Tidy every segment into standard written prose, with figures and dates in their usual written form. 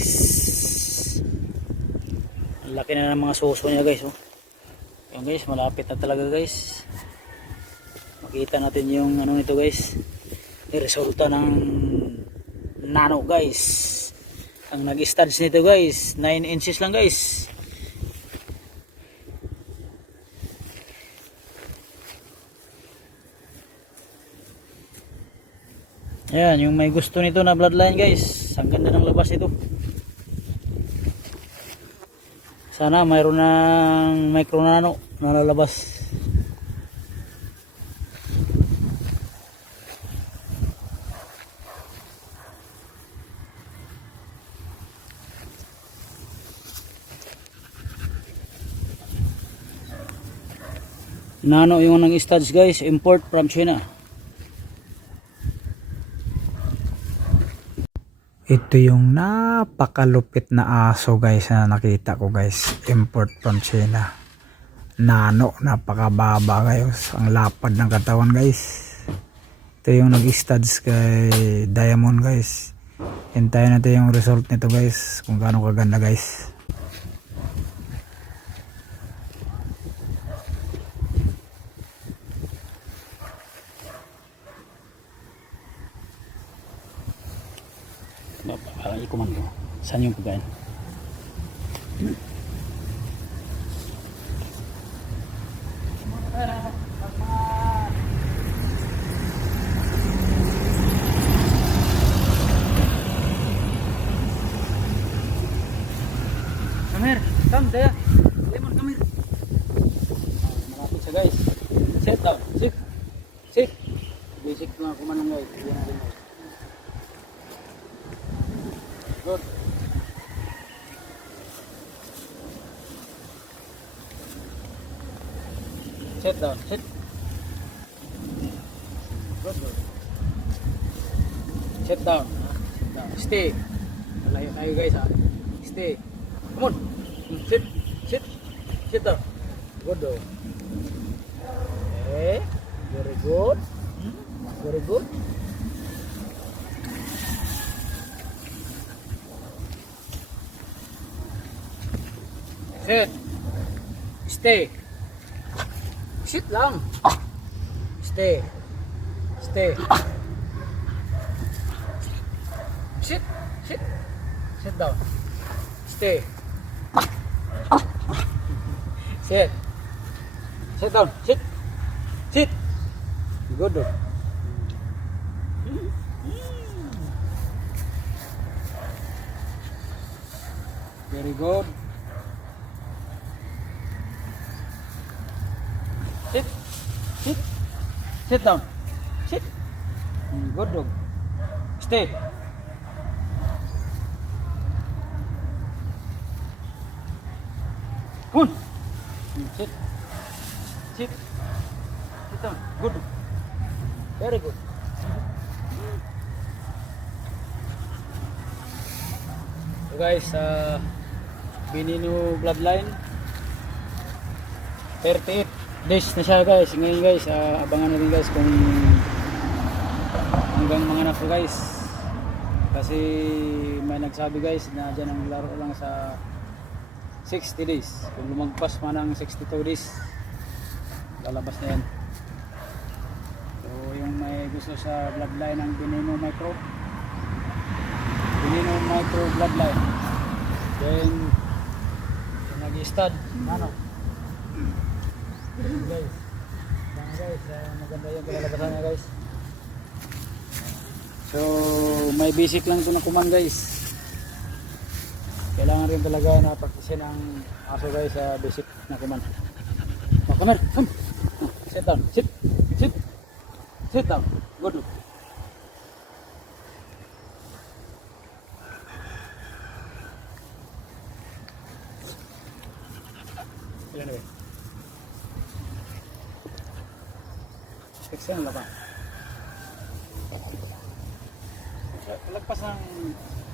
guys. Ang laki na ng mga suso niya guys. Oh. Yan guys, malapit na talaga guys. Makita natin yung ano nito guys. Yung resulta ng nano guys. Ang nag-studs nito guys, 9 inches lang guys. Ayan, yung may gusto nito na bloodline guys. Ang ganda ng labas nito. Sana mayroon ng micro nano na lalabas. Nano yung nang studs guys, import from China. Ito yung napakalupit na aso guys na nakita ko guys. Import from China. Nano, napakababa guys. Ang lapad ng katawan guys. Ito yung nag-studs kay Diamond guys. Hintayin natin yung result nito guys. Kung gaano kaganda guys. Ikomando. Saan yung pagkain? Come here. Come there. Lemon, come here. Malapit siya guys. Sit down. Sit. Sit. Basic mga kumanong guys. Yan natin guys. Good. Sit down. Sit. Good. Good. Sit down. Sit down. Stay. Malayo tayo guys ha. Stay. Come on. Sit. Sit. Sit down. Good. Okay. Very good. Very good. Sit. Stay. Sit lang. Stay. Stay. Sit. Sit. Sit down. Stay. Sit. Sit down. Sit. Sit. Good. Very good. Sit. Sit. Sit down. Sit. Good dog. Stay. Come on. Sit. Sit. Sit down. Good. Very good. So guys, Binino bloodline 38 days na siya guys. Ngayon guys, abangan natin guys kung hanggang mga anak ko guys, kasi may nagsabi guys na dyan ang laro lang sa 60 days. Kung lumagpas man ng 62 days, lalabas na yan. So yung may gusto sa bloodline ng Binino Micro bloodline, then yung nag-stud ano guys, maganda yung kalalabasan niya guys. So may basic lang ito na kuman guys. Kailangan rin talaga na praktisin ang aso guys sa basic na kuman. Come here, come. Sit down, sit, sit, sit down. Good. Anyway. Fix yan lang ba? Lagpas ng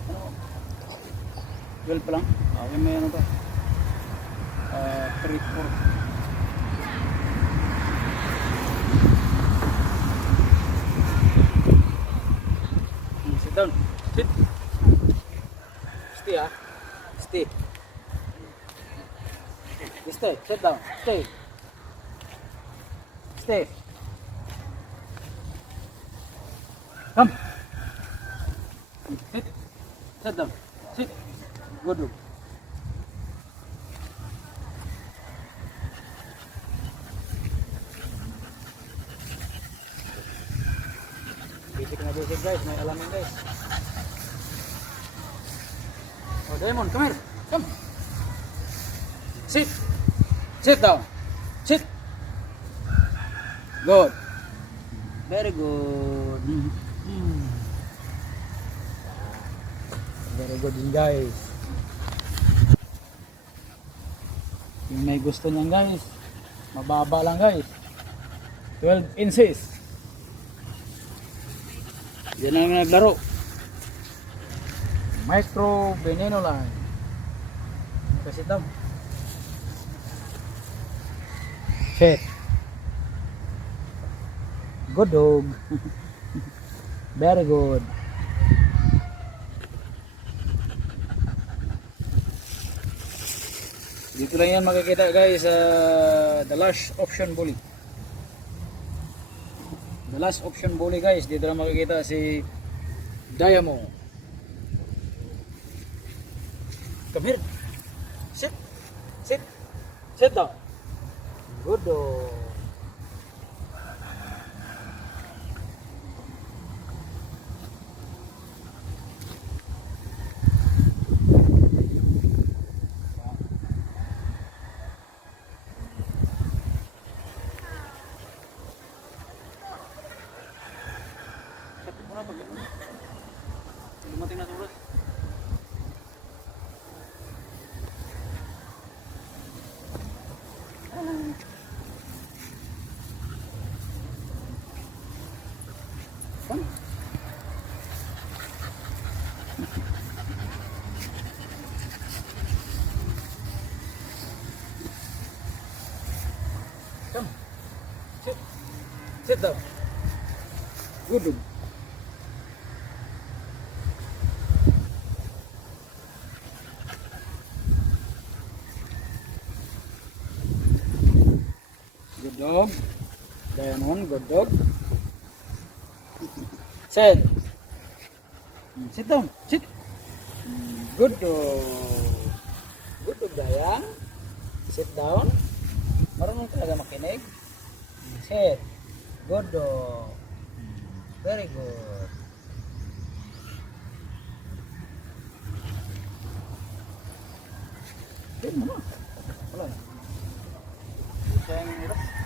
ano, 12 pa lang. Okay, may ano pa. 3, 4. Sit down. Sit. Stay, ah. Stay. Stay. Sit down. Stay. Stay. Come. Sit. Sit down. Sit. Good dog. Basic na basic guys. May alamin guys. Oh, Diamond, come here. Come. Sit. Sit down. Sit. Good. Very good. Very good din guys. Yung may gusto niyan guys. Mababa lang guys. 12 inches. Yan na namin naglaro. Micro veneno lang. Kasi dam. Shit. Good dog. Very good. Dito lang yan makikita guys sa the last option bully. The last option bully guys, dito lang makikita si Diamond. Come here. Sit. Sit. Sit down. Good dog. Dumating na surat. Come. Come. Sit. Sit down. Good dog. Good dog. Diamond, good dog. Sit. Sit down. Sit. Good dog. Good dog, Dayang. Sit down. Marunong talaga makinig. Sit. Good dog. Very good. Sit mo na. Wala na. Sayang yung hirap.